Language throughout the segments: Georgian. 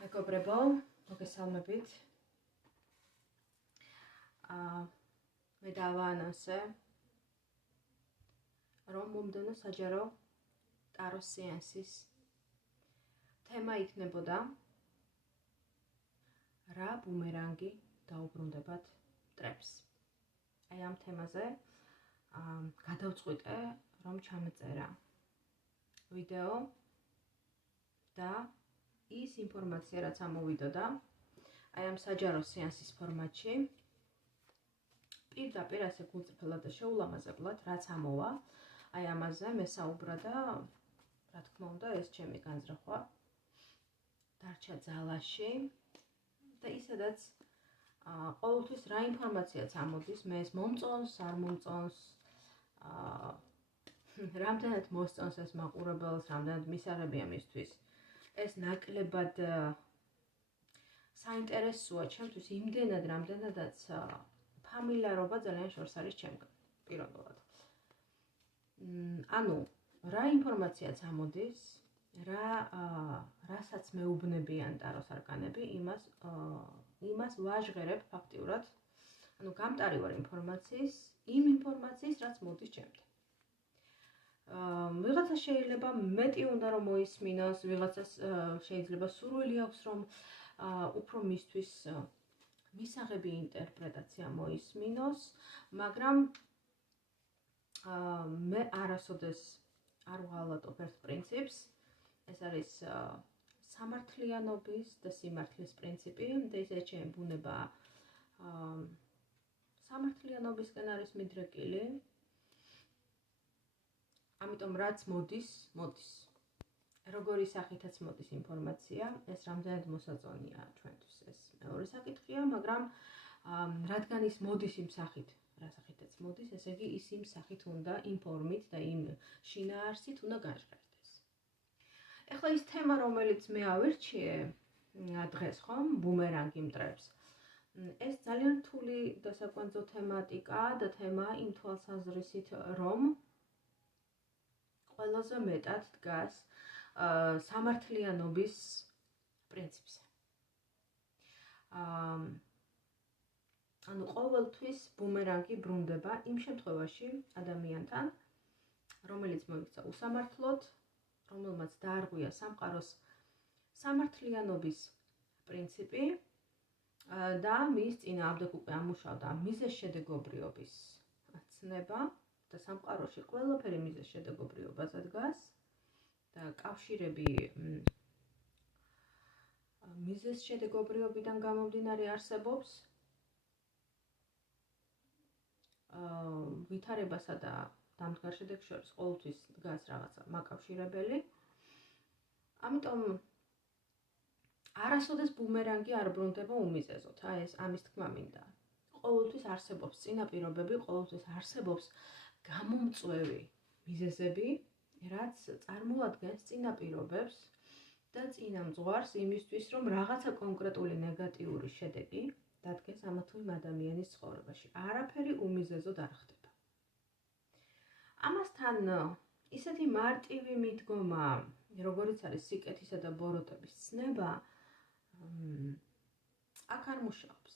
მეგობრებო, მოგესალმებით. მე დავაანონსე, რომ მომდევნო საჯარო ტაროს სეანსის თემა იქნებოდა რა ბუმერანგი დაუბრუნდებათ მტრებს. აი ამ თემაზე გადავწყვიტე, რომ ჩამეწერა ვიდეო და ის ინფორმაცია, რაც ამოვიდოდა აი ამ საჯარო სეანსის ფორმატში, პირდაპირ ასე გულწრფელად და შეულამაზებლად, რაც ამოვა, აი ამაზე მესაუბრა და რა თქმა უნდა, ეს ჩემი განზრახვა დარჩა ძალაში და ისედაც ყოველთვის რა ინფორმაციაც ამოდის, მე ეს მომწონს, არ მომწონს, რამდენად მოსწონს ეს მაყურებელს, რამდენად მისაღებია მისთვის. ეს ნაკლებად საინტერესოა ჩემთვის იმდენად, რამდენადაც ფამილიარობა ძალიან შორს არის ჩემგან, პიროვნულად. ანუ, რა ინფორმაციაც ამოდის, რასაც მეუბნებიან ტაროს არკანები, იმას ვაჟღერებ ფაქტიურად, ანუ გამტარი ვარ იმ ინფორმაციის, რაც მოდის ჩემთან. ვიღაცა შეიძლება მეტი უნდა რომ მოისმინოს, ვიღაცას შეიძლება სურვილი აქვს რომ უფრო მისთვის მისაღები ინტერპრეტაცია მოისმინოს, მაგრამ მე არასოდეს არ ვღალატობ ერთ პრინციპს, ეს არის სამართლიანობის და სიმართლის პრინციპი და ისე ჩემი ბუნება სამართლიანობისკენ არის მიდრეკილი. ამიტომ რაც მოდის. როგორი სახითაც მოდის ინფორმაცია, ეს რამდენად მოსაწონია ჩვენთვის, ეს მეორე საკითხია, მაგრამ რადგან ის მოდის იმ სახით, რა სახითაც მოდის, ესე იგი ის იმ სახით უნდა იმ ფორმით და იმ შინაარსით უნდა გაჟღერდეს. ეხლა ის თემა, რომელიც მე ავირჩიე დღეს, ხომ, ბუმერანგი მტრებს. ეს ძალიან რთული და საკვანძო თემატიკაა და თემა იმ თვალსაზრისით, რომ ყველაზე მეტად დგას სამართლიანობის პრინციპზე. ანუ ყოველთვის ბუმერანგი ბრუნდება იმ შემთხვევაში ადამიანთან, რომელიც მოიქცა უსამართლოდ, რომელმაც დაარღვია სამყაროს სამართლიანობის პრინციპი და მის წინააღმდეგ უკვე ამუშავდა მიზეზშედეგობრიობის ცნება და სამყაროში ყველაფერი მიზეზშედეგობრიობაზე დგას და კავშირები მიზეზშედეგობრიობიდან გამომდინარე არსებობს. ვითარებასა და დამდგარ შედეგს შორის ყოველთვის დგას რაღაცა მაკავშირებელი. ამიტომ არასოდეს ბუმერანგი არ ბრუნდება უმიზეზოდ, ეს ამის თქმა მინდა. ყოველთვის არსებობს წინაპირობები, ყოველთვის არსებობს გამომწვევი მიზეზები, რაც წარმოადგენს წინაპირობებს და წინამძღვარს იმისთვის, რომ რაღაცა კონკრეტული ნეგატიური შედეგი დადგეს ამა თუ იმ ადამიანის ცხოვრებაში. არაფერი უმიზეზოდ არ ხდება. ამასთან ისეთი მარტივი მიდგომა, როგორიც არის სიკეთისა და ბოროტების ცნება, აქ არ მუშაობს.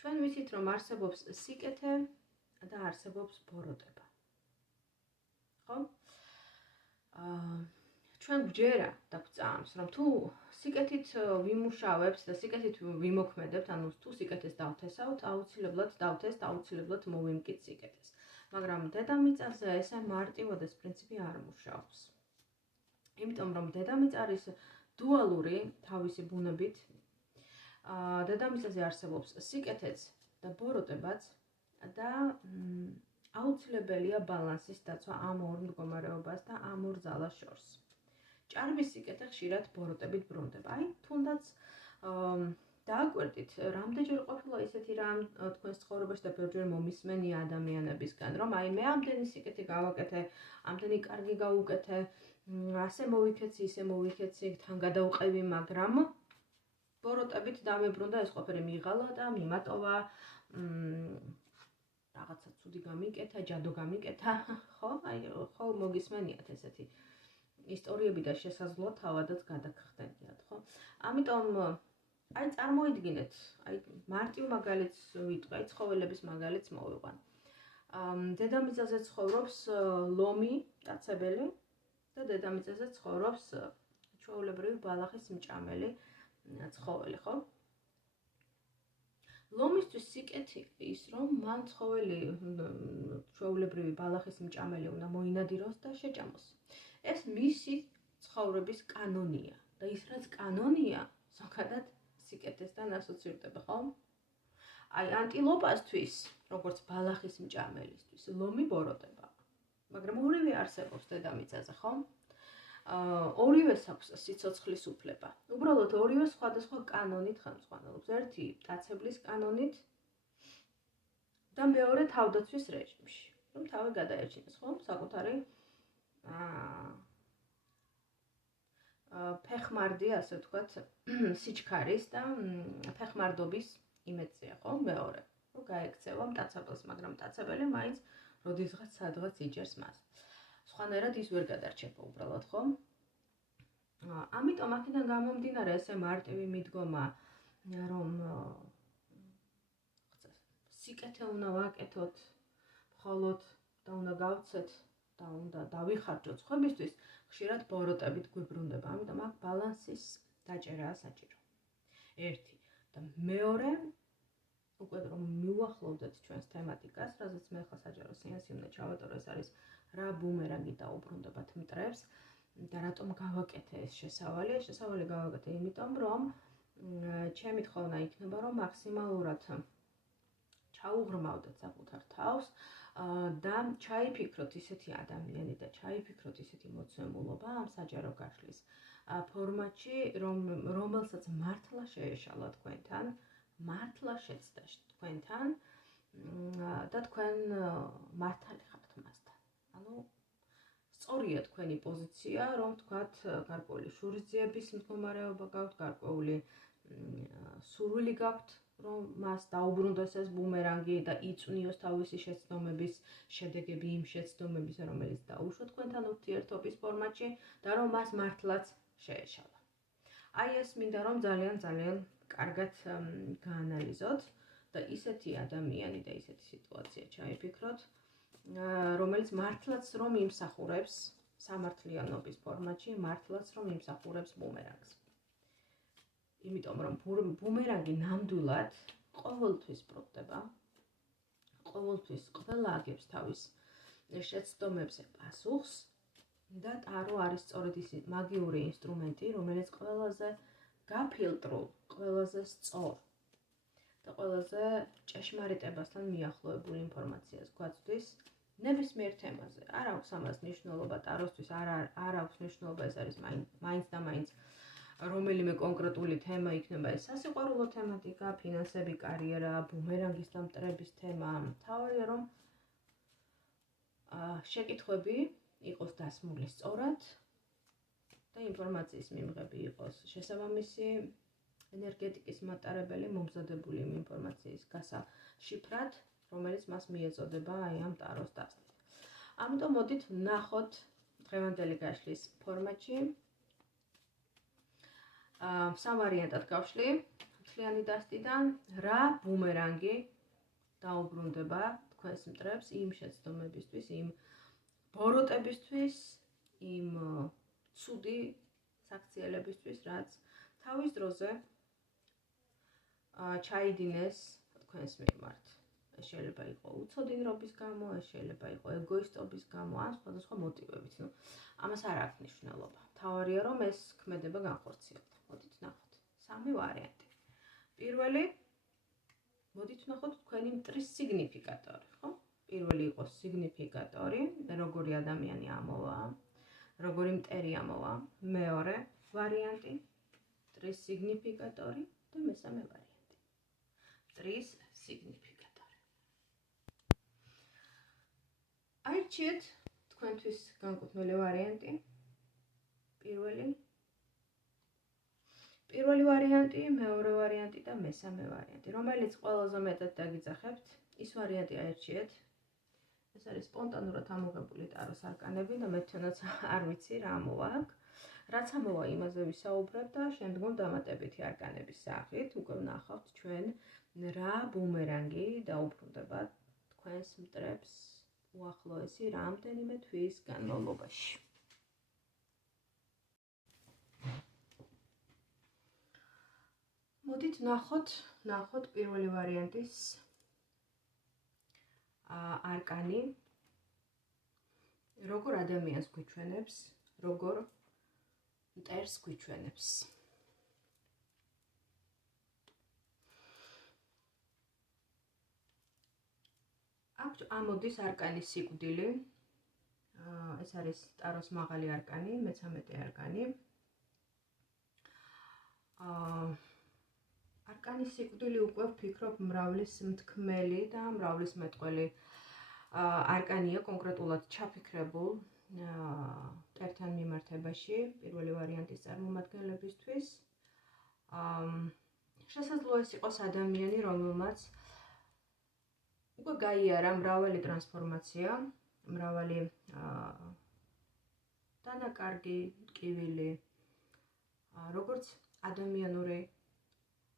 ჩვენ ვიცით, რომ არსებობს სიკეთე და არსებობს ბოროტება. ხო? ჩვენ გვჯერა და გვწამს, რომ თუ სიკეთით ვიმუშავებთ და სიკეთით ვიმოქმედებთ, ანუ თუ სიკეთეს დავთესავთ, აუცილებლად მოვიმკით სიკეთეს. მაგრამ დედამიწაზე ესე მარტივად ეს პრინციპი არ მუშაობს. იმიტომ რომ დედამიწა არის დუალური თავისი ბუნებით, დედამიწაზე არსებობს სიკეთეც და ბოროტებაც და აუცილებელია ბალანსის დაცვა ამ ორ მდგომარეობას და ამ ორ ძალას შორს. ჭარბი სიკეთე ხშირად ბოროტებით ბრუნდება. აი, თუნდაც დააკვირდით, რამდენჯერ ყოფილა ისეთი რამ თქვენს ცხოვრებაში და ბევრჯერ მომისმენია ადამიანებისგან, რომ აი მე ამდენი სიკეთე გავაკეთე, ამდენი კარგი გავუკეთე, ასე მოვიქეცი, ისე მოვიქეცი, თან გადავყევი, მაგრამ ბოროტებით დამებრუნდა, ეს ყოფილი მიღალა და მიმატოვა, რაღაცა ცუდი გამიკეთა, ჯადო გამიკეთა, ხო? აი, ხო მოგისმენიათ ესეთი ისტორიები და შესაძლოა თავადაც გადაგხდენიათ, ხო? ამიტომ აი წარმოიდგინეთ, აი მარტივ მაგალითს ვიტყვი, აი ცხოველების მაგალითს მოვიყვან. დედამიწაზე ცხოვრობს ლომი, მტაცებელი და დედამიწაზე ცხოვრობს ჩვეულებრივი ბალახის მჭამელი ცხოველი, ხო? ლომისთვის სიკეთე ის, რომ მან ცხოველი ჩვეულებრივი ბალახის მჭამელი უნდა მოინადიროს და შეჭამოს. ეს მისი ცხოვრების კანონია და ის რაც კანონია, ზოგადად სიკეთესთან ასოცირდება, ხო? აი ანტილოპასთვის, როგორც ბალახის მჭამელისთვის, ლომი ბოროტება. მაგრამ ორივე არსებობს დედამიწაზე, ხო? ორივეს აქვს სიცოცხლის უფლება. უბრალოდ ორივე სხვადასხვა კანონით ხელმძღვანელობს. ერთი მტაცებლის კანონით და მეორე თავდაცვის რეჟიმში. რომ თავი გადაერჩინოს, ხო? საკუთარი ფეხმარდი, ასე ვთქვათ, სიჩქარის და ფეხმარდობის იმედია, ხო? მეორე. რომ გაექცევა მტაცებელს, მაგრამ მტაცებელი მაინც როდესღაც სადღაც იჯერს მას. სხვანაირად ის ვერ გადარჩება უბრალოდ, ხო? ამიტომ აქედან გამომდინარე ესე მარტივი მიდგომა, რომ სიკეთე უნდა ვაკეთოთ, მხოლოდ და უნდა გავცეთ და უნდა დავიხარჯოთ სხვებისთვის, ხშირად ბოროტებით გვიბრუნდება. ამიტომ აქ ბალანსის დაჭერაა საჭირო. ერთი და მეორე, უკვე რომ მივახლოვდეთ ჩვენს თემატიკას, რაზეც მე ახლა საჯარო სეანსი უნდა ჩავატარო, ეს არის რა ბუმერანგი დაუბრუნდებათ მტრებს და რატომ გავაკეთე ეს შესავალი? ეს შესავალი გავაკეთე იმიტომ, რომ ჩემი თხოვნა იქნება, რომ მაქსიმალურად ჩაუღრმავდეთ საკუთარ თავს და ჩაიფიქროთ ისეთი ადამიანი და ჩაიფიქროთ ისეთი მოცემულობა ამ საჯარო გაშლის ფორმატში, რომელსაც მართლა შეეშალა თქვენთან, მართლა შეცდა თქვენთან და თქვენ მართალი ხართ მასთან. ანუ სწორია თქვენი პოზიცია, რომ თქვათ გარკვეული შურისძიების მდგომარეობა გაქვთ, გარკვეული სურვილი გაქვთ, რომ მას დაუბრუნდეს ეს ბუმერანგი და იწვნიოს თავისი შეცდომების შედეგები იმ შეცდომების, რომელიც დაუშვა თქვენთან ურთიერთობის ფორმატში და რომ მას მართლაც შეეშალა. აი ეს მინდა რომ ძალიან კარგად გაანალიზოთ და ისეთი ადამიანი და ისეთი სიტუაცია ჩაიფიქროთ, რომელიც მართლაც რომ იმსახურებს სამართლიანობის ფორმატში, მართლაც რომ იმსახურებს ბუმერანგს. იმიტომ რომ ბუმერანგი ნამდვილად ყოველთვის ბრუნდება, ყოველთვის ყველა აგებს თავის შეცდომებზე პასუხს და ტარო არის სწორედ ის მაგიური ინსტრუმენტი, რომელიც ყველაზე გაფილტრულ, ყველაზე სწორ და ყველაზე ჭეშმარიტებასთან მიახლოებულ ინფორმაციას გვაწვდის ნებისმიერ თემაზე. არ აქვს ამას მნიშვნელობა ტაროსთვის, არ აქვს მნიშვნელობა ეს არის მაინც და მაინც რომელიმე კონკრეტული თემა იქნება ეს სასიყვარულო თემატიკა, ფინანსები, კარიერა, ბუმერანგის და მტრების თემა. თავია რომ შეკითხვები იყოს დასმული სწორად და ინფორმაციის მიმღები იყოს შესაბამისი ენერგეტიკის მატარებელი მომზადებული იმ ინფორმაციის გასაშიფრად, რომელიც მას მიეწოდება აი ამ ტაროს დასტით. ამიტომ მოდით ვნახოთ დღევანდელი გაშლის ფორმატში. სამ ვარიანტად გავშლი მთლიანი დასტიდან, რა ბუმერანგი დაუბრუნდება თქვენს მტრებს იმ შეცდომებისთვის, იმ ბოროტებისთვის, იმ ცუდი საქციელებისთვის, რაც თავის დროზე ჩაიდინეს თქვენს მიმართ. ეს შეიძლება იყოს უცოდინრობის გამო, ეს შეიძლება იყოს ეგოისტობის გამო, ან სხვადასხვა მოტივებით. ამას არ აქვს მნიშვნელობა. თავარია რომ ეს ქმედება განხორციელდა. მოდით ვნახოთ. სამი ვარიანტი. პირველი, მოდით ვნახოთ თქვენი მტრის სიგნიფიკატორი, ხო? პირველი იყოს სიგნიფიკატორი, როგორი ადამიანი ამოვა, როგორი მტერი ამოვა. მეორე ვარიანტი, მტრის სიგნიფიკატორი და მესამე ვარიანტი. მტრის სიგნიფიკატორი. აირჩიეთ თქვენთვის განკუთვნილი ვარიანტი. პირველი ვარიანტი, მეორე ვარიანტი და მესამე ვარიანტი. რომელიც ყველაზე მეტად დაგიძახებთ, ის ვარიანტი აირჩიეთ, ეს არის სპონტანურად ამოღებული ტაროს არკანები და მე თვითონაც არ ვიცი რა მოვა აქ. რაც ამოვა იმაზე ვისაუბრებ და შემდგომ დამატებითი არკანების სახით უკვე ვნახავთ ჩვენ რა ბუმერანგი დაუბრუნდება თქვენს მტრებს უახლოესი რამდენიმე თვის განმავლობაში. მოდით ნახოთ პირველი ვარიანტის არკანი, როგორ ადამიანს გვიჩვენებს, როგორ მტერს გვიჩვენებს. აქ ამოდის არკანის სიკვდილი. ეს არის ტაროს მაღალი არკანი, მე-13 არკანი. არკანის სიკვდილი უკვე ვფიქრობ მრავლის მთქმელი და მრავლის მეტყველი არკანია კონკრეტულად ჩაფიქრებულ მტერთან მიმართებაში პირველი ვარიანტის წარმომადგენლებისთვის. შესაძლოა ეს იყოს ადამიანი, რომელმაც უკვე გაიარა მრავალი ტრანსფორმაცია, მრავალი დანაკარგი, ტკივილი, როგორც ადამიანური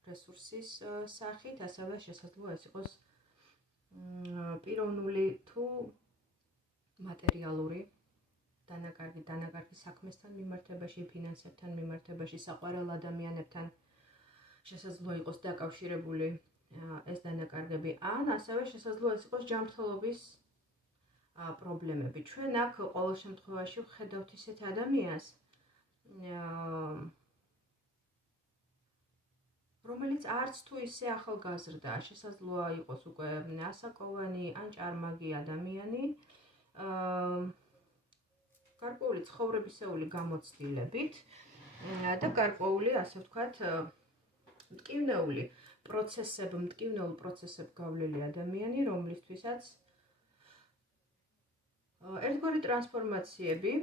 რესურსის სახით, ასევე შესაძლოა ეს იყოს პიროვნული თუ მატერიალური დანაკარგი საქმესთან მიმართებაში, ფინანსებთან მიმართებაში, საყვარელ ადამიანებთან შესაძლოა იყოს დაკავშირებული ეს დანაკარგები, ან ასევე შესაძლოა ეს იყოს ჯანმრთელობის პრობლემები. ჩვენ აქ ყოველ შემთხვევაში ვხედავთ ისეთ ადამიანს, რომელიც არც თუ ისე ახალგაზრდა, შესაძლოა იყოს უკვე ასაკოვანი ან ჭარმაგი ადამიანი, გარკვეული ცხოვრებისეული გამოცდილებით და გარკვეული, ასე ვთქვათ, მტკივნეულ პროცესებ გავლილი ადამიანი, რომლისთვისაც ერთგვარი ტრანსფორმაციები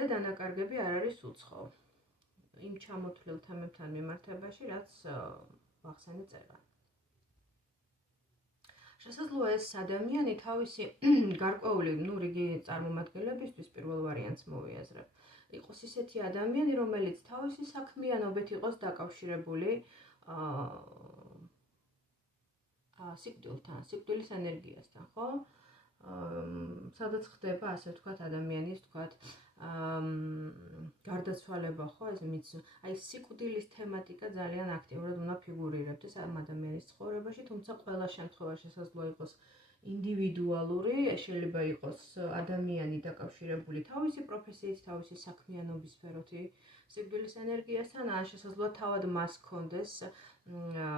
და დანაკარგები არ არის უცხო. იმ ჩამოთვლილ თემებთან მიმართებაში, რაც ვახსენე წერან. შესაძლოა ეს ადამიანი თავისი გარკვეული, რიგი წარმომადგენლებისთვის პირველ ვარიანტს მოვიაზრებ. იყოს ისეთი ადამიანი, რომელიც თავისი საქმიანობით იყოს დაკავშირებული სიკვდილთან, სიკვდილის ენერგიასთან, ხო? სადაც ხდება, ასე ვთქვათ, ადამიანის, ვთქვათ, გარდაცვალება, ხო, აი სიკვდილის თემატიკა ძალიან აქტიურად უნდა ფიგურირებდეს ამ ადამიანის ცხოვრებაში, თუმცა ყველა შემთხვევაში შესაძლოა იყოს ინდივიდუალური, შეიძლება იყოს ადამიანი დაკავშირებული თავისი პროფესიით, თავისი საქმიანობის სფეროთი სიკვდილის ენერგიასთან, ან შესაძლოა თავად მას ჰქონდეს,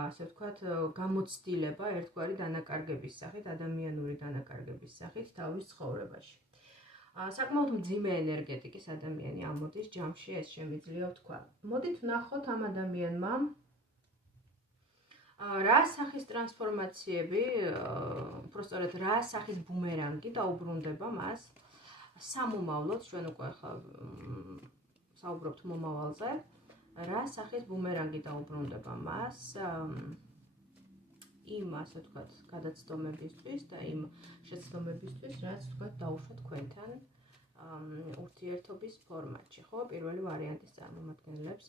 ასე ვთქვათ, გამოცდილება ერთგვარი დანაკარგების სახით, ადამიანური დანაკარგების სახით თავის ცხოვრებაში. საკმაოდ მძიმე ენერგეტიკის ადამიანი ამოდის ჯამში, ეს შემიძლია ვთქვა. მოდით ვნახოთ ამ ადამიანმა რა სახის ტრანსფორმაციები, უბრალოდ რა სახის ბუმერანგი დაუბრუნდება მას სამომავლოდ, ჩვენ უკვე ახლა საუბრობთ მომავალზე, რა სახის ბუმერანგი დაუბრუნდება მას იმ, ასე ვთქვათ, გადაცდომებისთვის და იმ შეცდომებისთვის, რაც ვთქვათ, დაუშვათ თქვენთან ურთიერთობის ფორმატში, ხო? პირველი ვარიანტის წარმომადგენლებს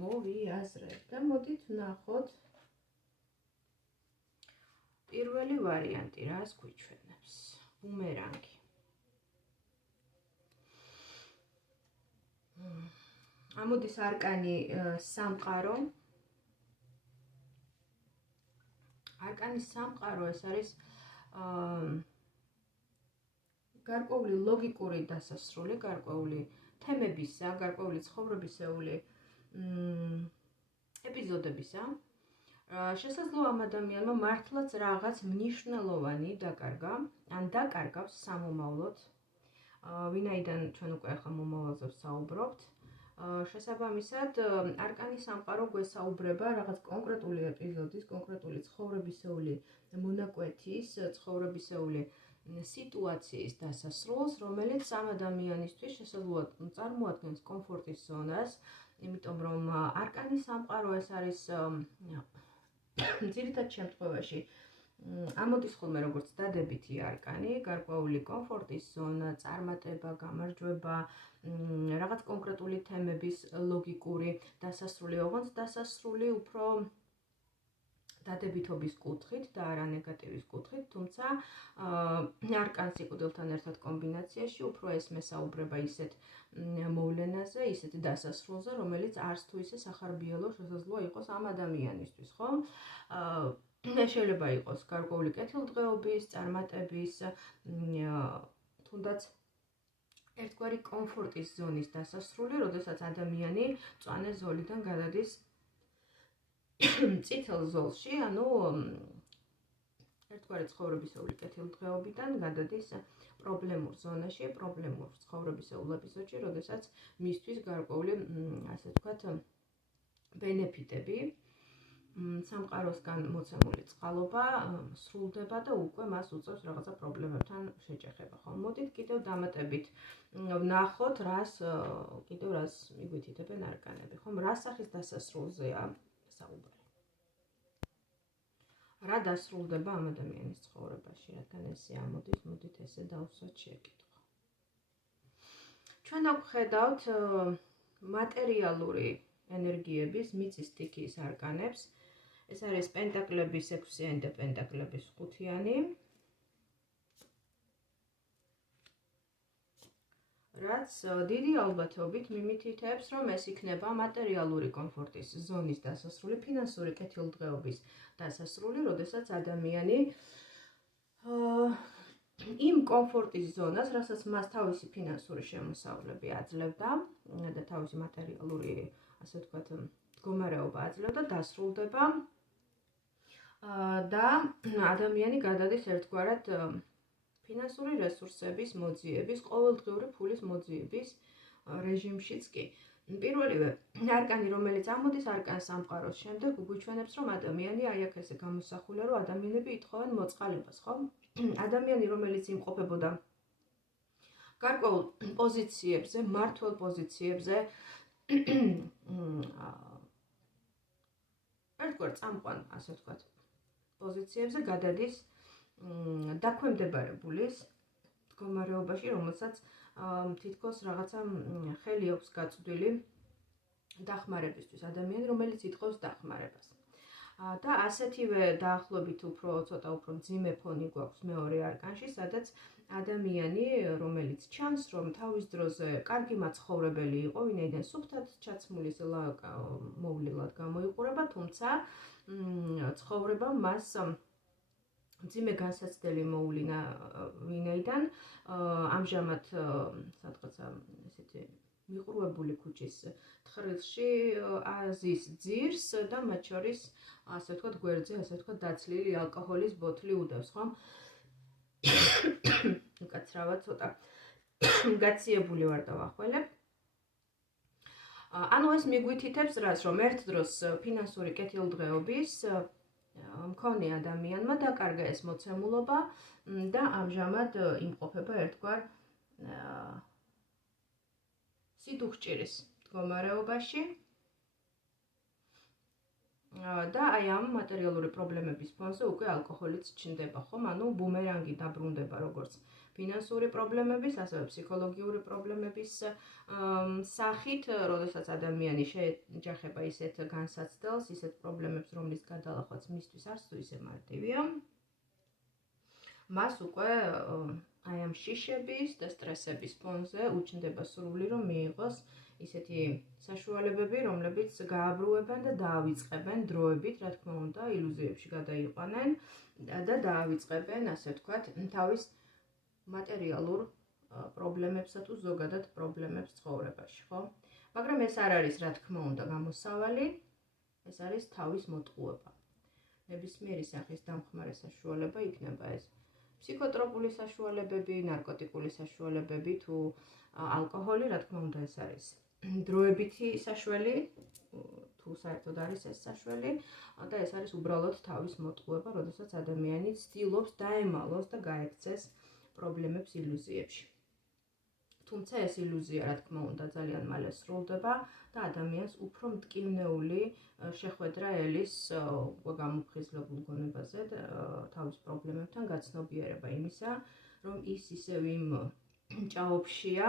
მოვიაზრებ და მოდით ვნახოთ პირველი ვარიანტი რას გვიჩვენებს? ბუმერანგი. ამოდის არკანი სამყარო. არკანის სამყარო ეს არის გარკვეული ლოგიკური დასასრული, გარკვეული თემებისა, გარკვეული ცხოვრებისეული ეპიზოდებისა. შესაძლოა ამ ადამიანმა მართლაც რაღაც მნიშვნელოვანი დაკარგა, ან დაკარგავს სამომავლოდ, ვინაიდან ჩვენ უკვე ახლა მომავალზე ვსაუბრობთ. შესაბამისად, არკანის სამყარო გვესაუბრება რაღაც კონკრეტული ეპიზოდის, კონკრეტული ცხოვრებისეული მონაკვეთის, ცხოვრებისეული სიტუაციის დასასრულს, რომელიც ამ ადამიანისთვის შესაძლოა წარმოადგენს კომფორტის ზონას, იმიტომ რომ არკანის სამყარო ეს არის ძირითად შემთხვევაში ამოდის ხოლმე როგორც დადებითი არკანი, გარკვეული კომფორტის ზონა, წარმატება, გამარჯვება, რაღაც კონკრეტული თემების ლოგიკური დასასრული, ოღონდ დასასრული უფრო დადებითობის კუთხით და არა ნეგატივის კუთხით, თუმცა არკანს სიკვდილთან ერთად კომბინაციაში უფრო ეს მესაუბრება ისეთ მოვლენაზე, ისეთ დასასრულზე, რომელიც არც თუ ისე სახარბიელო შესაძლოა იყოს ამ ადამიანისთვის, ხო? შეიძლება იყოს გარკვეული კეთილდღეობის, წარმატების, თუნდაც ერთგვარი კომფორტის ზონის დასასრული, როდესაც ადამიანი მწვანე ზოლიდან გადადის წითელ ზოლში, ანუ ერთგვარი ცხოვრებისეული კეთილდღეობიდან გადადის პრობლემურ ზონაში, პრობლემურ ცხოვრებისეულ ეპიზოდში, როდესაც მისთვის გარკვეული, ასე ვთქვათ, ბენეფიტები, სამყაროსგან მოცემული წყალობა სრულდება და უკვე მას უწევს რაღაცა პრობლემებთან შეჯახება. ხო, მოდით კიდევ დამატებით ვნახოთ, რას მიგვითითებენ არკანები. ხომ, რა სახის დასასრულზეა საუბარი. რა დასრულდება ამ ადამიანის ცხოვრებაში, რადგან ესე ამოდის, მოდით ესე დავსვათ შეკითხვა. ჩვენ ვხედავთ მატერიალური ენერგიების მიწის სტიქიის არკანებს. ეს არის პენტაკლების 6-იანი და პენტაკლების 5-იანი. რაც დიდი ალბათობით მიმითითებს, რომ ეს იქნება მატერიალური კომფორტის ზონის დასასრული, ფინანსური კეთილდღეობის დასასრული, როდესაც ადამიანი იმ კომფორტის ზონას, რასაც მას თავისი ფინანსური შემოსავლები აძლევდა და თავისი მატერიალური, ასე ვთქვათ, მდგომარეობა აძლევდა, დასრულდება და ადამიანი გადადის ერთგვარად ფინანსური რესურსების მოძიების, ყოველდღიური ფულის მოძიების რეჟიმშიც კი. პირველივე არკანი, რომელიც ამოდის არკან სამყაროს შემდეგ, გვიჩვენებს, რომ ადამიანი აი აქ ესე გამოსახულია, რომ ადამიანები ითხოვენ მოწყალებას, ხო? ადამიანი, რომელიც იმყოფებოდა გარკვეულ პოზიციებზე, მმართველ პოზიციებზე, ერთგვარ წამყვან, ასე ვთქვათ, პოზიციებზე გადადის დაქვემდებარებულის მდგომარეობაში, რომელსაც თითქოს რაღაცა ხელი აქვს გაწვდილი დახმარებისთვის, ადამიანი, რომელიც ითხოვს დახმარებას. და ასეთივე დაახლოებით ცოტა უფრო მძიმე ფონი გვაქვს მეორე არკანში, სადაც ადამიანი, რომელიც ჩანს, რომ თავის დროზე კარგი მაცხოვრებელი იყო, ვინაიდან სუფთად ჩაცმული მოვლილად გამოიყურება, თუმცა ცხოვრება მას მძიმე განსაცდელი მოულინა, ვინაიდან ამჟამად სადღაცა ესეთი მიყრუებული ქუჩის თხრილში აზის ძირს და მათ შორის, ასე ვთქვათ, გვერდზე, ასე ვთქვათ, დაცლილი ალკოჰოლის ბოთლი უდევს, ხო? უკაცრავად ცოტა გაციებული ვარ და ვახველებ. ანუ ეს მიგვითითებს რას, რომ ერთ დროს ფინანსური კეთილდღეობის მქონე ადამიანმა დაკარგა ეს მოცემულობა და ამჟამად იმყოფება ერთგვარ სიდუხჭირის მდგომარეობაში და აი ამ მატერიალური პრობლემების ფონზე უკვე ალკოჰოლიც ჩნდება, ხომ? ანუ ბუმერანგი დაბრუნდება როგორც ფინანსური პრობლემების, ასევე ფსიქოლოგიური პრობლემების სახით, როდესაც ადამიანი შეეჯახება ისეთ განსაცდელს, ისეთ პრობლემებს, რომლის გადალახვაც მისთვის არც თუ ისე მარტივია, მას უკვე აი ამ შიშების და სტრესების ფონზე უჩნდება სურვილი, რომ მიიღოს ისეთი საშუალებები, რომლებიც გააბრუებენ და დაავიწყებენ დროებით, რა თქმა უნდა, ილუზიებში გადაიყვანენ და დაავიწყებენ, ასე ვთქვათ, თავის მატერიალურ პრობლემებსა თუ ზოგადად პრობლემებს ცხოვრებაში, ხო? მაგრამ ეს არ არის, რა თქმა უნდა, გამოსავალი, ეს არის თავის მოტყუება. ნებისმიერი სახის დამხმარე საშუალება იქნება ეს ფსიქოტროპული საშუალებები, ნარკოტიკული საშუალებები თუ ალკოჰოლი, რა თქმა უნდა, ეს არის დროებითი საშველი, თუ საერთოდ არის ეს საშველი და ეს არის უბრალოდ თავის მოტყუება, როდესაც ადამიანი ცდილობს დაემალოს და გაექცეს პრობლემებს ილუზიებში. თუმცა ეს ილუზია, რა თქმა უნდა, ძალიან მალე სრულდება და ადამიანს უფრო მტკივნეული შეხვედრა ელის გამოფხიზლებულ გონებაზე თავის პრობლემებთან გაცნობიერება იმისა, რომ ის ისევ იმ ჭაობშია,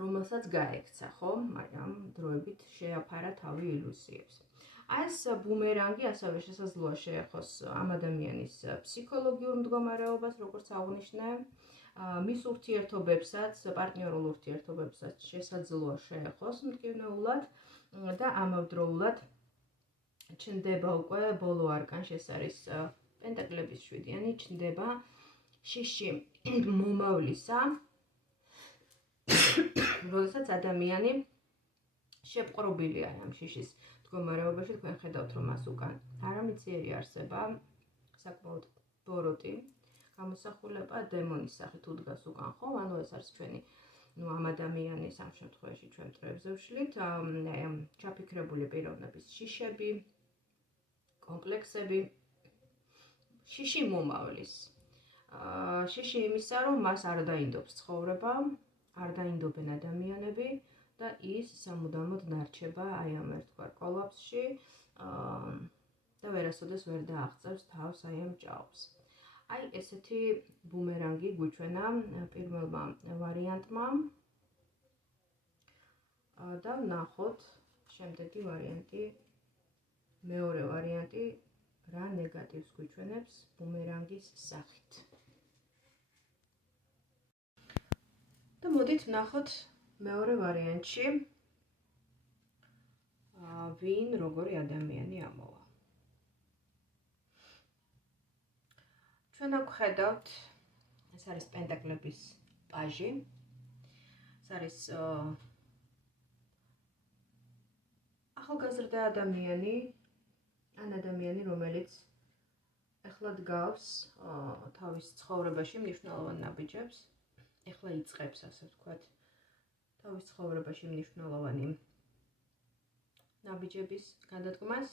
რომელსაც გაექცა, ხო? მაგრამ დროებით შეაფარა თავი ილუზიებს. ეს ბუმერანგი ასევე შესაძლოა შეეხოს ამ ადამიანის ფსიქოლოგიურ მდგომარეობას, როგორც აღნიშნე, მის ურთიერთობებსაც, პარტნიორულ ურთიერთობებსაც შესაძლოა შეეხოს მტკივნეულად და ამავდროულად ჩნდება უკვე ბოლო არკანში, ეს არის პენტაკლების 7-იანი, ჩნდება შიში მომავლისა, როდესაც ადამიანი შეპყრობილია ამ შიშის მდგომარეობაში, თქვენ ხედავთ, რომ მას უკან არამიწიერი არსება, საკმაოდ ბოროტი გამოსახულება, დემონის სახით უდგას უკან, ხო? ანუ ეს არის ჩვენი, ამ ადამიანის ამ შემთხვევაში ჩვენ მტრებზე ვშლით, ჩაფიქრებული პიროვნების შიშები, კომპლექსები, შიში მომავლის. შიში იმისა, რომ მას არ დაინდობს ცხოვრება, არ დაინდობენ ადამიანები და ის სამუდამოდ დარჩება აი ამ ერთგვარ კოლაფსში და ვერასოდეს ვერ დააღწევს თავს აი ამ ჭაობს. აი ესეთი ბუმერანგი გვიჩვენა პირველმა ვარიანტმა და ვნახოთ შემდეგი ვარიანტი, მეორე ვარიანტი რა ნეგატივს გვიჩვენებს ბუმერანგის სახით. და მოდით ვნახოთ მეორე ვარიანტში ვინ როგორი ადამიანი ამოვა. ჩვენ აქ ხედავთ, ეს არის პენტაკლების პაჟი. ეს არის ახალგაზრდა ადამიანი, ან ადამიანი, რომელიც ეხლა დგავს თავის ცხოვრებაში მნიშვნელოვან ნაბიჯებს. ეხლა იწყებს, ასე ვთქვათ, თავის ცხოვრებაში მნიშვნელოვანი ნაბიჯების გადადგმას.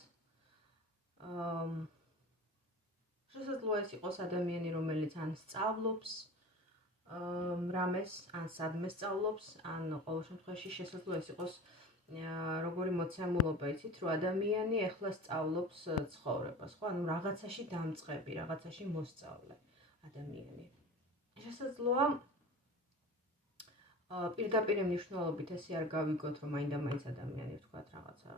შესაძლოა ეს იყოს ადამიანი, რომელიც ან სწავლობს რამეს, ან სადმე სწავლობს, ან ყოველ შემთხვევაში შესაძლოა ეს იყოს როგორი მოცემულობა იცით, რომ ადამიანი ეხლა სწავლობს ცხოვრებას, ხო? ანუ რაღაცაში დამწყები, რაღაცაში მოსწავლე ადამიანი. შესაძლოა პირდაპირ მნიშვნელობით ესე არ გავიგოთ, რომ მაინდა-მაინც ადამიანი ვთქვათ რაღაცა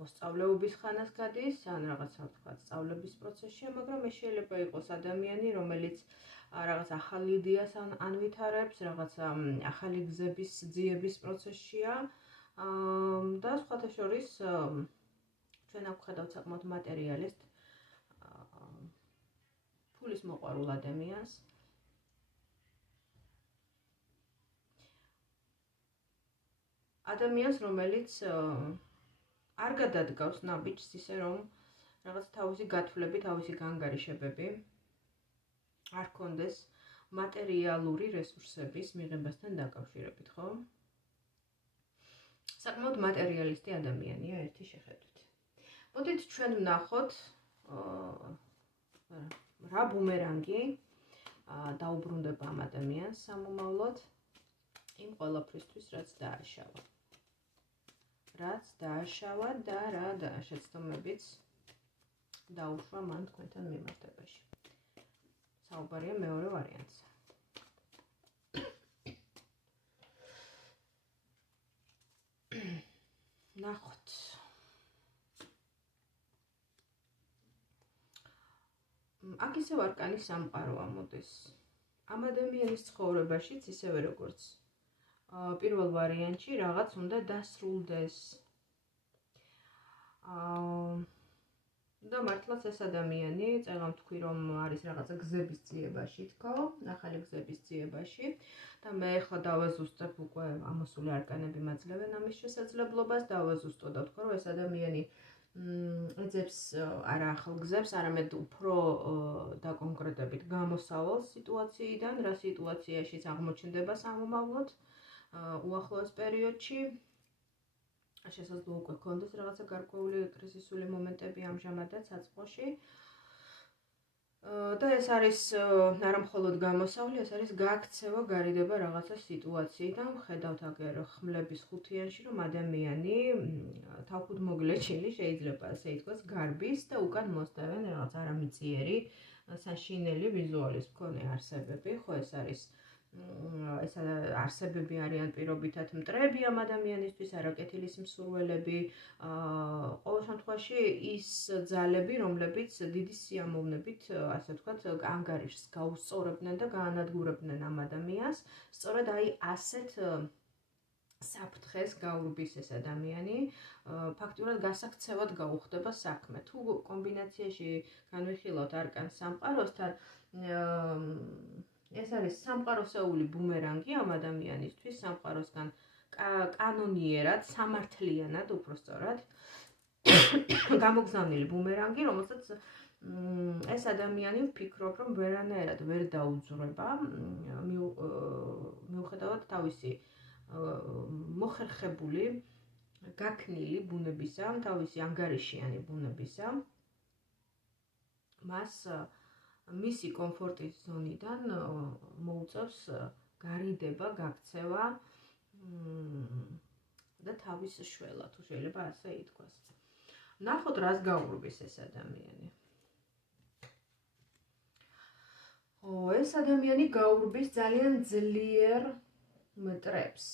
მოსწავლეობის ხანას გადის, ან რაღაცა ვთქვათ სწავლების პროცესშია, მაგრამ ეს შეიძლება იყოს ადამიანი, რომელიც რაღაც ახალი იდეას ანვითარებს, რაღაცა ახალი გზების ძიების პროცესშია და სხვათა შორის ჩვენ აქ ვხედავთ საკმაოდ მატერიალისტ, ფულის მოყვარულ ადამიანს. ადამიანს, რომელიც არ გადადგავს ნაბიჯს ისე, რომ რაღაც თავისი გათვლები, თავისი განგარიშებები არ ჰქონდეს მატერიალური რესურსების მიღებასთან დაკავშირებით, ხო? საკმაოდ მატერიალისტი ადამიანია ერთი შეხედვით. მოდით ჩვენ ვნახოთ რა ბუმერანგი დაუბრუნდება ამ ადამიანს სამომავლოდ იმ ყველაფრისთვის, რაც დააშავა. რაც დააშავა და რა შეცდომებიც დაუშვა მან თქვენთან მიმართებაში. საუბარია მეორე ვარიანტზე. ნახოთ. აქ ისევ არკანი სამყაროა მოდის. ამ ადამიანის ცხოვრებაშიც ისევე როგორც პირველ ვარიანტში რაღაც უნდა დასრულდეს. და მართლაც ეს ადამიანი, წეგამ თქვი, რომ არის რაღაცა გზების ძიებაში, თქო, ახალი გზების ძიებაში და მე ახლა დავაზუსტებ უკვე ამოსული არკანები მაძლევენ ამის შესაძლებლობას, დავაზუსტო და ვთქვა, რომ ეს ადამიანი ეძებს არა ახალ გზებს, არამედ უფრო დაკონკრეტებით გამოსავალ სიტუაციიდან, რა სიტუაციაშიც აღმოჩნდება სამომავლოდ უახლოეს პერიოდში. შესაძლოა უკვე ქონდეს რაღაცა გარკვეული კრიზისული მომენტები ამჟამადაც საწყოში. და ეს არის არა მხოლოდ გამოსავლი, ეს არის გაქცევა, გარიდება რაღაცა სიტუაციიდან. ხედავთ აგერ ხმლების ხუთიანში, რომ ადამიანი თავქუდმოგლეჩილი შეიძლება ასე ითქვას, გარბის და უკან მოსდევენ რაღაც არამიწიერი, საშინელი ვიზუალის მქონე არსებები. ხო, ეს არის ეს არსებები არიან პირობითად მტრები ამ ადამიანისთვის, არაკეთილის მსურველები, ყოველ შემთხვევაში ის ძალები, რომლებიც დიდი სიამოვნებით, ასე ვთქვათ, ანგარიშს გაუსწორებდნენ და გაანადგურებდნენ ამ ადამიანს, სწორედ აი ასეთ საფრთხეს გაურბის ეს ადამიანი, ფაქტიურად გასაქცევად გაუხდება საქმე. თუ კომბინაციაში განვიხილავთ არკან სამყაროსთან, ეს არის სამყაროსეული ბუმერანგი ამ ადამიანისთვის, სამყაროსგან კანონიერად, სამართლიანად, უпростоრად გამოგზავნილი ბუმერანგი, რომელსაც ეს ადამიანი ვფიქრობ, რომ ვერანაირად ვერ დაუძვრება, მიუხედავად თავისი მოხერხებული, გაქნილი ბუნებისა, თავისი ანგარიშიანი ბუნებისა, მას მისი კომფორტის ზონიდან მოუწევს გარიდება, გაქცევა და თავის შველა, თუ შეიძლება ასე ითქვას. ნახოთ, რას გაურბის ეს ადამიანი. ეს ადამიანი გაურბის ძალიან ძლიერ მტრებს.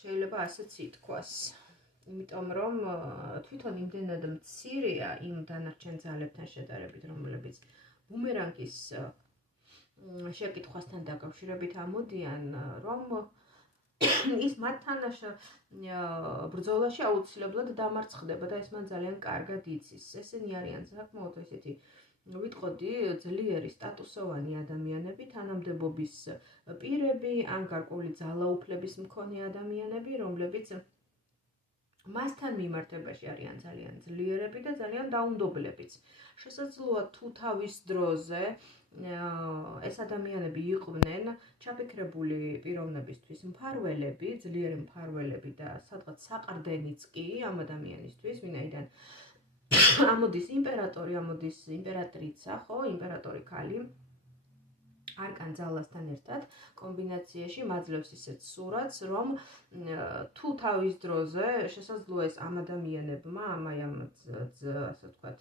შეიძლება ასეც ითქვას. იმიტომ რომ თვითონ იმდენად მცირეა იმ დანარჩენ ძალებთან შედარებით, რომლებიც ბუმერანგის შეკითხვასთან დაკავშირებით ამოდიან, რომ ის მათთან ბრძოლაში აუცილებლად დამარცხდება და ეს მან ძალიან კარგად იცის. ესენი არიან საკმაოდ ესეთი ვიტყოდი ძლიერი სტატუსოვანი ადამიანები, თანამდებობის პირები, ან გარკვეული ძალაუფლების მქონე ადამიანები, რომლებიც მასთან მიმართებაში არიან ძალიან ძლიერები და ძალიან დაუნდობლებიც. შესაძლოა თუ თავის დროზე ეს ადამიანები იყვნენ ჩაფიქრებული პიროვნებისთვის მფარველები, ძლიერი მფარველები და სადღაც საყრდენიც კი ამ ადამიანისთვის, ვინაიდან ამოდის იმპერატორი, ამოდის იმპერატრიცა, ხო, იმპერატორი ქალი არკან ძალასთან ერთად კომბინაციაში მაძლევს ისეთ სურათს, რომ თუ თავის დროზე შესაძლოა ეს ამ ადამიანებმა, ამ ასე ვთქვათ,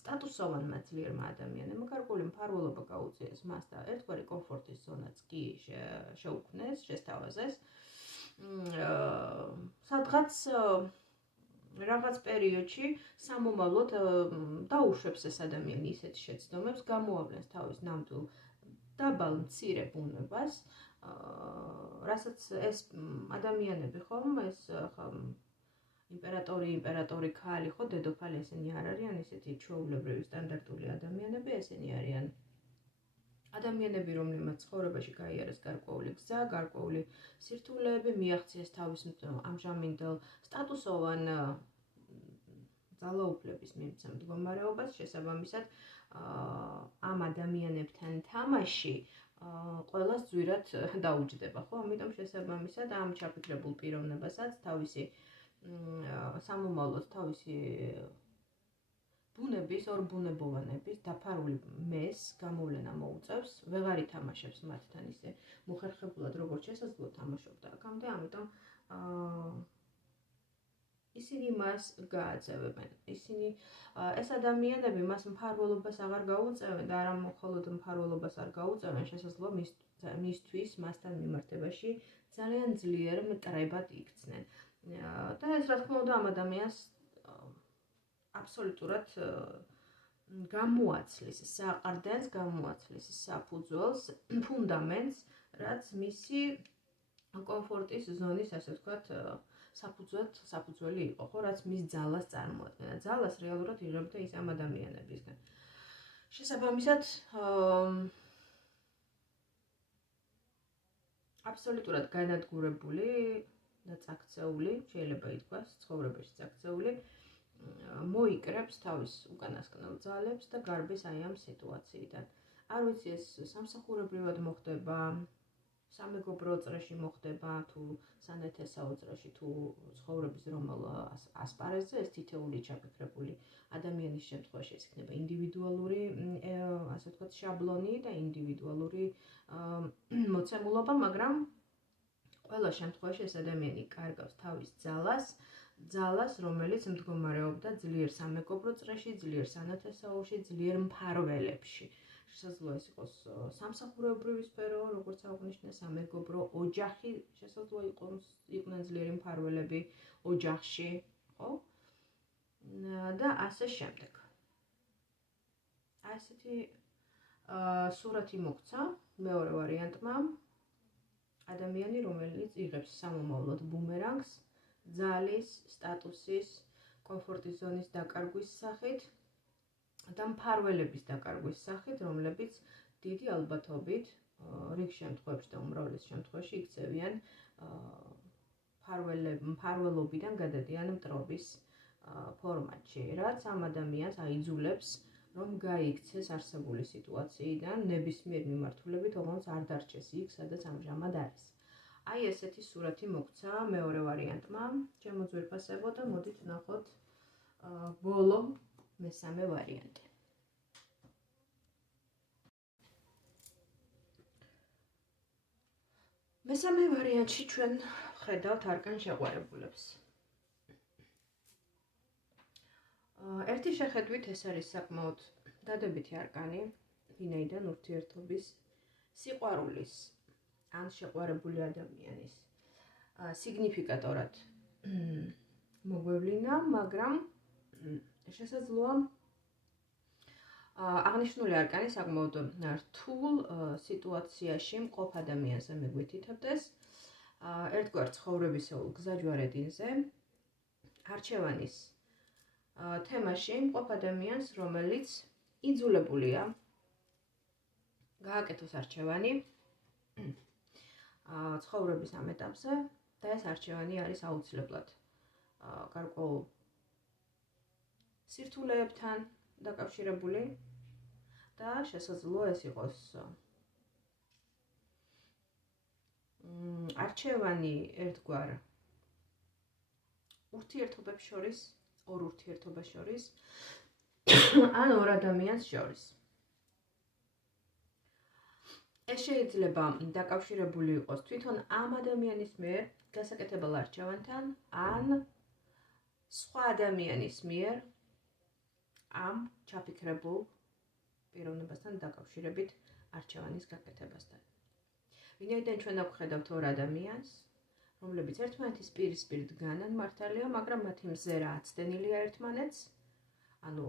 სტატუსოვანმაძლიერმა ადამიანებმა გარკვეული მფარველობა გაუწიეს მას და ერთგვარი კომფორტის ზონაც კი შეუქმნეს, შესთავაზეს. სადღაც რაღაც პერიოდში სამომავლოდ დაუშვებს ეს ადამიანი ისეთ შეცდომებს, გამოავლენს თავის ნამდვილ დაბალ მცირე ბუნებას, რასაც ეს ადამიანები ხომ, ეს იმპერატორი ქალი, ხო, დედოფალი, ესენი არ არიან ისეთი ჩვეულებრივი სტანდარტული ადამიანები, ესენი არიან ადამიანები, რომლებმაც ცხოვრებაში გაიარეს გარკვეული გზა, გარკვეული სირთულეები, მიაღწიეს თავის ამჟამინდელ სტატუსოვან ძალაუფლების მიმცემ მდგომარეობას, შესაბამისად ამ ადამიანებთან თამაში ყველას ძვირად დაუჯდება, ხო? ამიტომ შესაბამისად ამ ჩაფიქრებულ პიროვნებასაც თავისი სამომავლოდ თავისი ბუნების, ორბუნებოვანების დაფარული მეს გამოვლენა მოუწევს, ვეღარ ითამაშებს მათთან ისე მოხერხებულად, როგორც შესაძლოა თამაშობდა აქამდე, ამიტომ ისინი მას გააძევებენ. ისინი ეს ადამიანები მას მფარველობას აღარ გაუწევენ და არა მხოლოდ მფარველობას არ გაუწევენ, შესაძლოა მისთვის მასთან მიმართებაში ძალიან ძლიერ მტრებად იქცნენ. და ეს რა თქმა უნდა ამ ადამიანს აბსოლუტურად გამოაცლის საყრდენს, გამოაცლის საფუძველს, ფუნდამენტს, რაც მისი კომფორტის ზონის, ასე ვთქვათ, საფუძველი იყო, ხო, რაც მის ძალას წარმოადგენდა. ძალას რეალურად იღებდა ის ამ ადამიანებისგან. შესაბამისად, აბსოლუტურად განადგურებული და წაქცეული, შეიძლება ითქვას, ცხოვრებაში წაქცეული, მოიკრებს თავის უკანასკნელ ძალებს და გარბის აი ამ სიტუაციიდან. არ ვიცი, ეს სამსახურებრივად მოხდება, სამეგობრო წრეში მოხდება, თუ სანათესაო წრეში, თუ ცხოვრების რომელ ასპარეზზე, ეს თითეული ჩაფიქრებული ადამიანის შემთხვევაში ეს იქნება ინდივიდუალური ასე ვთქვათ, შაბლონი და ინდივიდუალური მოცემულობა, მაგრამ ყველა შემთხვევაში ეს ადამიანი კარგავს თავის ძალას, რომელიც მდგომარეობდა ძლიერ სამეგობრო წრეში, ძლიერ სანათესაურში, ძლიერ მფარველებში. შესაძლოა ეს იყოს სამსახურეობრივი სფერო, როგორც აღნიშნე, სამეგობრო, ოჯახი, შესაძლოა იყვნენ ძლიერი მფარველები ოჯახში, ხო? და ასე შემდეგ. ასეთი სურათი მოგცა მეორე ვარიანტმა. ადამიანი, რომელიც იღებს სამომავლოდ ბუმერანგს, ძალის, სტატუსის, კომფორტის ზონის დაკარგვის სახით და მფარველების დაკარგვის სახით, რომლებიც დიდი ალბათობით რიგ შემთხვევებში და უმრავლეს შემთხვევაში იქცევიან მფარველობიდან გადადიან მტრობის ფორმატში, რაც ამ ადამიანს აიძულებს, რომ გაიქცეს არსებული სიტუაციიდან ნებისმიერ მიმართულებით, თუმცა არ დარჩეს იქ, სადაც ამჟამად არის. აი ესეთი სურათი მოგცა მეორე ვარიანტმა, ჩემო ძვირფასებო და მოდით ვნახოთ ბოლო მესამე ვარიანტი. მესამე ვარიანტში ჩვენ ვხედავთ არკან შეყვარებულებს. ერთი შეხედვით ეს არის საკმაოდ დადებითი არკანი, ვინაიდან ურთიერთობის სიყვარულის ან შეყვარებული ადამიანის სიგნიფიკატორად მოგვევლინა, მაგრამ შესაძლოა აღნიშნული არკანი საკმაოდ რთულ სიტუაციაში მყოფ ადამიანზე მეგვითითებდეს, ერთგვარ ცხოვრებისეულ გზაჯვარედინზე, არჩევანის თემაში მყოფ ადამიანს, რომელიც იძულებულია გააკეთოს არჩევანი ცხოვრების ამ ეტაპზე და ეს არჩევანი არის აუცილებლად გარკვეულ სირთულეებთან დაკავშირებული და შესაძლოა ეს იყოს არჩევანი ერთგვარ ურთიერთობებს შორის, ორ ურთიერთობას შორის ან ორ ადამიანს შორის. ეს შეიძლება დაკავშირებული იყოს თვითონ ამ ადამიანის მიერ გასაკეთებელ არჩევანთან ან სხვა ადამიანის მიერ ამ ჩაფიქრებულ პიროვნებასთან დაკავშირებით არჩევანის გაკეთებასთან. ვინაიდან ჩვენ აღვხედავთ ორ ადამიანს, რომლებიც ერთმანეთის პირისპირ დგანან მართალია, მაგრამ მათი მზერა აცდენილია ერთმანეთს, ანუ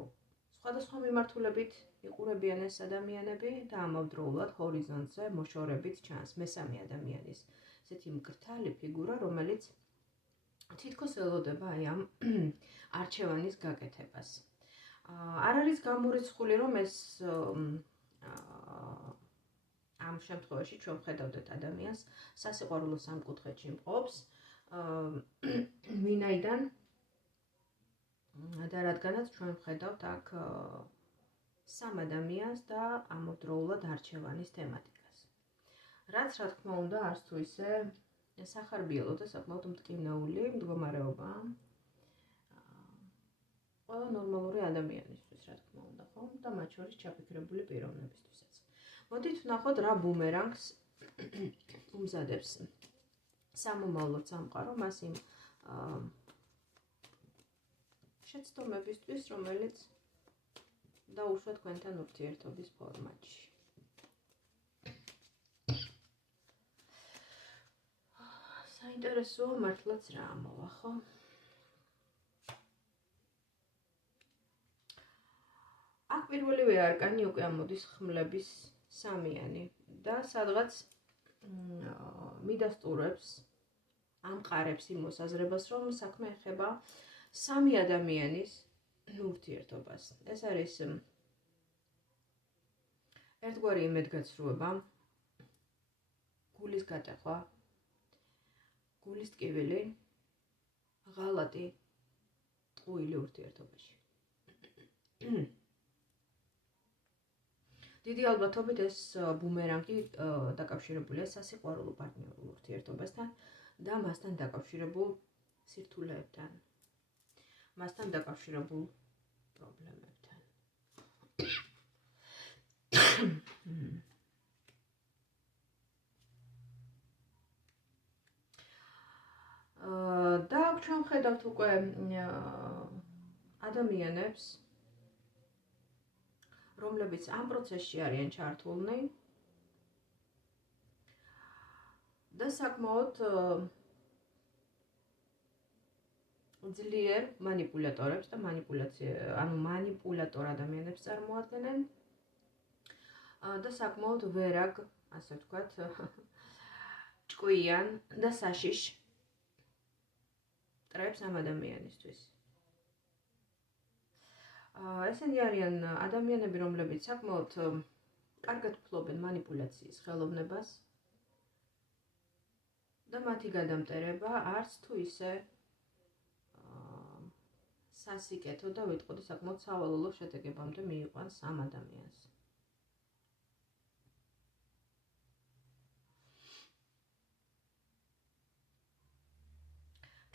სხვადასხვა მიმართულებით იყურებიან ეს ადამიანები და ამავდროულად ჰორიზონტზე მოშორებით ჩანს მესამე ადამიანის ესეთი მკრთალი ფიგურა, რომელიც თითქოს ელოდება აი ამ არჩევანის გაკეთებას. არ არის გამორიცხული, რომ ეს ამ შემთხვევაში ჩვენ ვხედავთ ადამიანს სასიყვარულო სამკუთხედში მყოფს, ვინაიდან და რადგანაც ჩვენ ვხედავთ აქ სამ ადამიანს და ამავდროულად არჩევანის თემატიკას. რაც რა თქმა უნდა არც თუ ისე სახარბიელო და საკმაოდ მტკივნეული მდგომარეობა ყველა ნორმალური ადამიანისთვის, რა თქმა უნდა, ხო? და მათ შორის ჩაფიქრებული პიროვნებისთვისაც. მოდით ვნახოთ რა ბუმერანგს უმზადებს სამომავლოდ სამყარო მას იმ შეცდომებისთვის, რომელიც დაუშვა თქვენთან ურთიერთობის ფორმატში. საინტერესოა მართლაც რა ამოვა, ხო? აქ პირველივე არკანი უკვე ამოდის ხმლების სამიანი და სადღაც მიდასტურებს, ამყარებს იმ მოსაზრებას, რომ საქმე ეხება სამი ადამიანის ურთიერთობას. ეს არის ერთგვარი იმედგაცრუება, გულის გატეხვა, გულის ტკივილი, ღალატი, ტყუილი ურთიერთობაში. დიდი ალბათობით ეს ბუმერანგი დაკავშირებულია სასიყვარულო პარტნიორულ ურთიერთობასთან და მასთან დაკავშირებულ სირთულეებთან, მასთან დაკავშირებულ პრობლემებთან. და ჩვენ ხედავთ უკვე ადამიანებს, რომლებიც ამ პროცესში არიან ჩართულნი და საკმაოდ ძლიერ მანიპულატორებს და მანიპულატორ ადამიანებს წარმოადგენენ და საკმაოდ ვერაგ, ასე ვთქვათ, ჭკვიან და საშიშ ტრებს ამ ადამიანისთვის. ესენი არიან ადამიანები, რომლებიც საკმაოდ კარგად ფლობენ მანიპულაციის ხელოვნებას და მათი გადამტერება არც თუ ისე სასიკეთო და ვიტყოდი საკმაოდ სავალალო შედეგებამდე მიიყვანს ამ ადამიანს.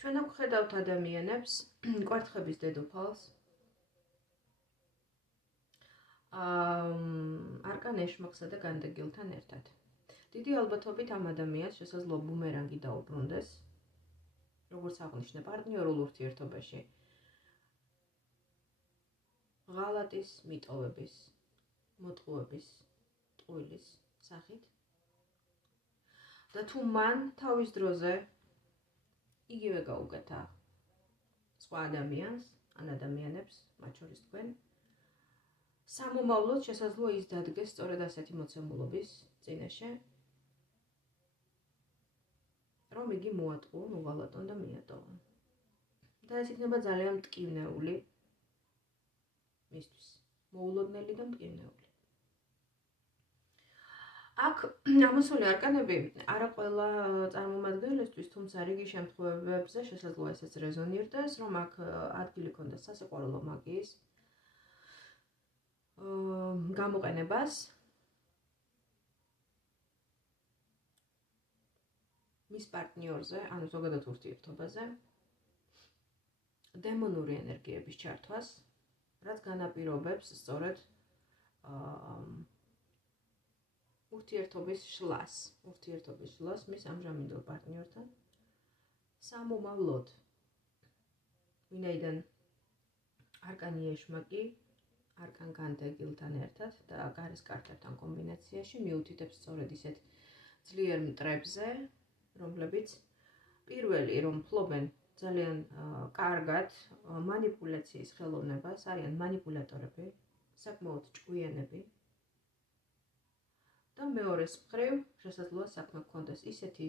ჩვენ აქ ვხედავთ ადამიანებს, კვერთხების დედოფალს, არკან ეშმაკსა და განდეგილთან ერთად. დიდი ალბათობით ამ ადამიანს შესაძლოა ბუმერანგი დაუბრუნდეს, როგორც აღნიშნე პარტნიორულ ურთიერთობაში. ღალატის, მიტოვების, მოტყუების, ტყუილის სახით. და თუ მან თავის დროზე იგივე გაუკეთა სხვა ადამიანს, ან ადამიანებს, მათ შორის თქვენ, სამომავლოდ შესაძლოა ის დადგეს სწორედ ასეთი მოცემულობის წინაშე, რომ იგი მოატყუონ, უღალატონ და მიატოვონ. და ეს იქნება ძალიან მტკივნეული მისთვის, მოულოდნელი და მტკივნეული. აქ ამოსული არკანები არა ყველა წარმომადგენლისთვის, თუმცა რიგი შემთხვევებზე შესაძლოა ესეც რეზონირდეს, რომ აქ ადგილი ქონდეს სასიყვარულო მაგიის გამოყენებას მის პარტნიორზე, ანუ ზოგადად ურთიერთობაზე, დემონური ენერგიების ჩართვას, რაც განაპირობებს სწორედ ურთიერთობის შლას მის ამჟამინდელ პარტნიორთან სამომავლოდ. ვინაიდან არკანი ეშმაკი არკან განდეგილთან ერთად და გარის კარტებთან კომბინაციაში მიუთითებს სწორედ ისეთ ძლიერ მტრებზე, რომლებიც პირველი რომ ფლობენ ძალიან კარგად მანიპულაციის ხელოვნებას, არიან მანიპულატორები, საკმაოდ ჭკვიანები. და მეორეს მხრივ შესაძლოა საქმე გქონდეს ისეთი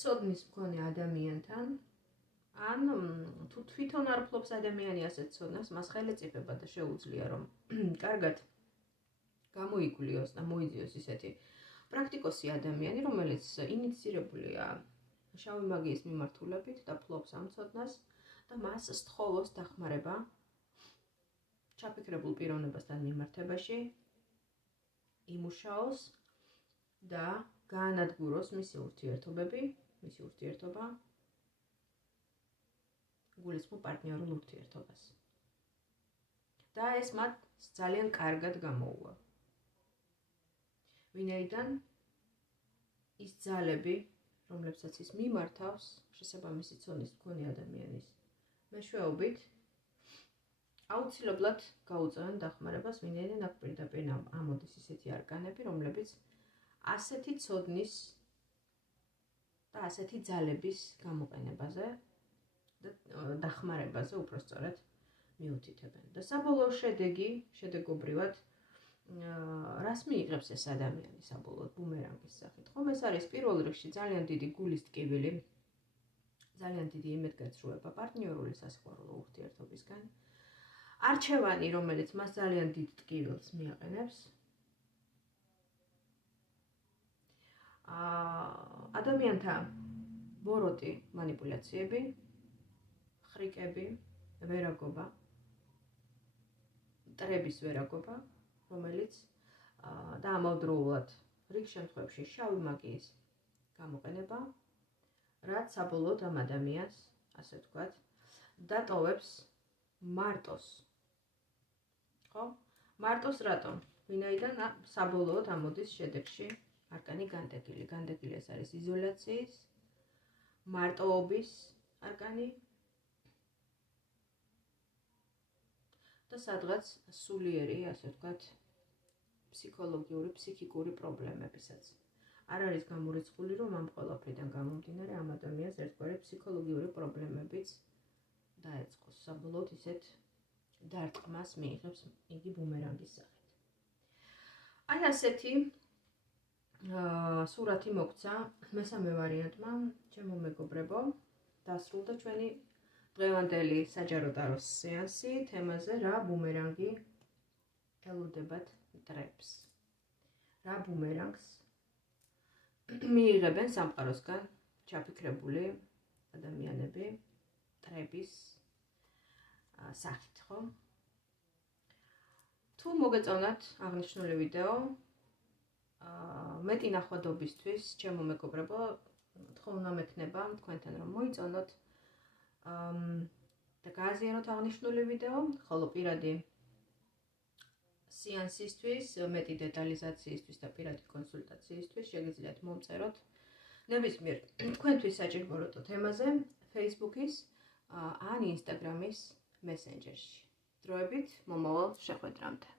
ცოდნის მქონე ადამიანთან, ან თუ თვითონ არ ფლობს ადამიანი ასეთ ცოდნას, მას ხელეწიფება და შეუძლია რომ კარგად გამოიგულიოს და მოიძიოს ისეთი პრაქტიკოსი ადამიანი, რომელიც ინიცირებულია შავი მაგიის მიმართულებით და ფლობს ამ ცოდნას და მას სთხოვოს დახმარება ჩაფიქრებულ პიროვნებასთან მიმართებაში, იმუშაოს და გაანადგუროს მისი ურთიერთობა გულისხმობ პარტნიორულ ურთიერთობას. და ეს მათ ძალიან კარგად გამოუვა. ვინაიდან ის ძალები, რომლებსაც ის მიმართავს შესაბამისი ცოდნის მქონე ადამიანის მეშვეობით, აუცილებლად გაუწევენ დახმარებას, ვინაიდან აქ პირდაპირ ამოდის ისეთი არკანები, რომლებიც ასეთი ცოდნის და ასეთი ძალების გამოყენებაზე და დახმარებაზე უпростоრად მიუთითებენ. და საბოლოო შედეგობრივად რას მიიღებს ეს ადამიანი საბოლოოდ ბუმერანგის სახით? ხომ ეს არის პირველ რიგში ძალიან დიდი გულის ტკივილი, ძალიან დიდი იმედგაცრუება პარტნიორული სასიყვარულო ურთიერთობისგან. არჩევანი, რომელიც მას ძალიან დიდ ტკივილს მიაყენებს. ადამიანთა ბოროტი მანიპულაციები, ხრიკები, ვერაგობა, მტრების ვერაგობა, რომელიც და ამავდროულად რიგ შემთხვევებში შავი მაგიის გამოყენება, რაც საბოლოოდ ამ ადამიანს, ასე ვთქვათ, დატოვებს მარტოს. ხო? მარტოს რატომ? ვინაიდან საბოლოოდ ამოდის შედეგში არკანი განდეგილი. განდეგილი ეს არის იზოლაციის, მარტოობის არკანი და სადღაც სულიერი, ასე ვთქვათ, ფსიქოლოგიური, ფსიქიკური პრობლემებისაც. არ არის გამორიცხული, რომ ამ ყველაფრიდან გამომდინარე ამ ადამიანს ერთგვარი ფსიქოლოგიური პრობლემებიც დაეწყოს. საბოლოოდ ისეთ დარტყმას მიიღებს იგი ბუმერანგის სახით. აი ასეთი სურათი მოგცა მესამე ვარიანტმა, ჩემო მეგობრებო, დასრულდა ჩვენი დღევანდელი საჯარო ტაროს სეანსი თემაზე რა ბუმერანგი ელოდებათ მტრებს. რა ბუმერანგს მიიღებენ სამყაროსგან ჩაფიქრებული ადამიანები მტრების სახით, ხო? თუ მოგეწონათ აღნიშნული ვიდეო, მეტი ნახვადობისთვის, ჩემო მეგობრებო, თხოვნა მექნება თქვენთან რომ მოიწონოთ და გააზიაროთ აღნიშნული ვიდეო, ხოლო პირადი სეანსისთვის, მეტი დეტალიზაციისთვის და პირადი კონსულტაციისთვის შეგიძლიათ მომწეროთ ნებისმიერ თქვენთვის საჭიროებო თემაზე Facebook-ის ან Instagram-ის მესენჯერში. დროებით მომავალ შეხვედრამდე.